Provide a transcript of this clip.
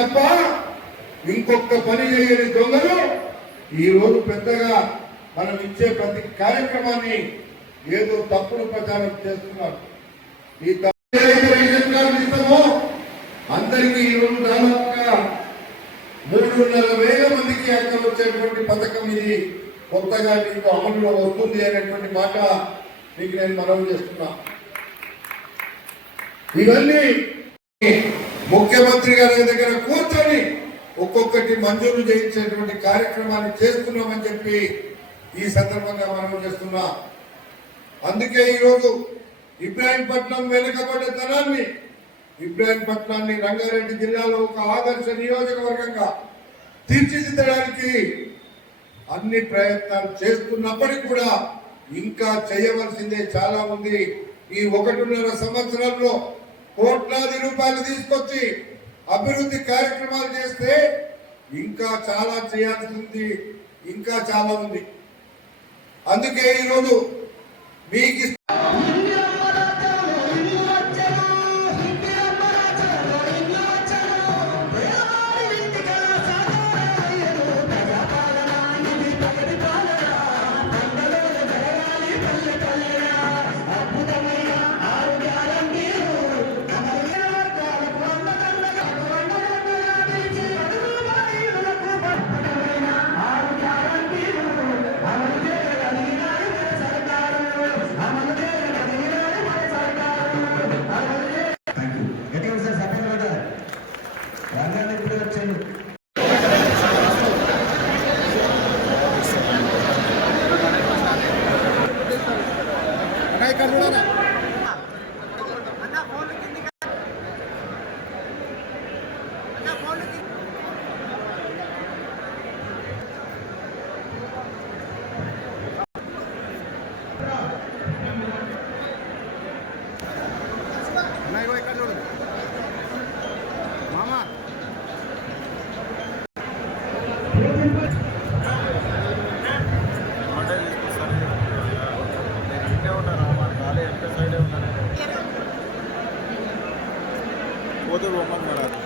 తప్ప ఇంకొక పని చేయని దొంగలు ఈ రోజు పెద్దగా మనం ఇచ్చే ప్రతి కార్యక్రమాన్ని ఏదో తప్పుడు ప్రచారం చేస్తున్నారు. ఈ ఇస్తామో అందరికీ ఈ రోజు దాదాపుగా 3,500,000 మందికి అక్కడ వచ్చేటువంటి పథకం ఇది కొత్తగా మీకు అమలులో వస్తుంది అనేటువంటి మాట మీకు నేను మనవి చేస్తున్నా. ఇవన్నీ ముఖ్యమంత్రి గారి దగ్గర కూర్చొని ఒక్కొక్కటి మంజూరు చేయించేటువంటి కార్యక్రమాన్ని చేస్తున్నామని చెప్పి ఈ సందర్భంగా మనం చేస్తున్నా. అందుకే ఈరోజు ఇబ్రాహీంపట్నం వెనుకబడ్డ తనాన్ని, ఇబ్రాహీంపట్నాన్ని రంగారెడ్డి జిల్లాలో ఒక ఆదర్శ నియోజకవర్గంగా తీర్చిదిద్దడానికి అన్ని ప్రయత్నాలు చేస్తున్నప్పటికీ కూడా ఇంకా చేయవలసిందే చాలా ఉంది. ఈ 1.5 సంవత్సరాల్లో కోట్లాది రూపాయలు తీసుకొచ్చి అభివృద్ధి కార్యక్రమాలు చేస్తే ఇంకా చాలా చేయాల్సి ఉంది, ఇంకా చాలా ఉంది. అందుకే ఈరోజు మీకు वो तो रोमन बना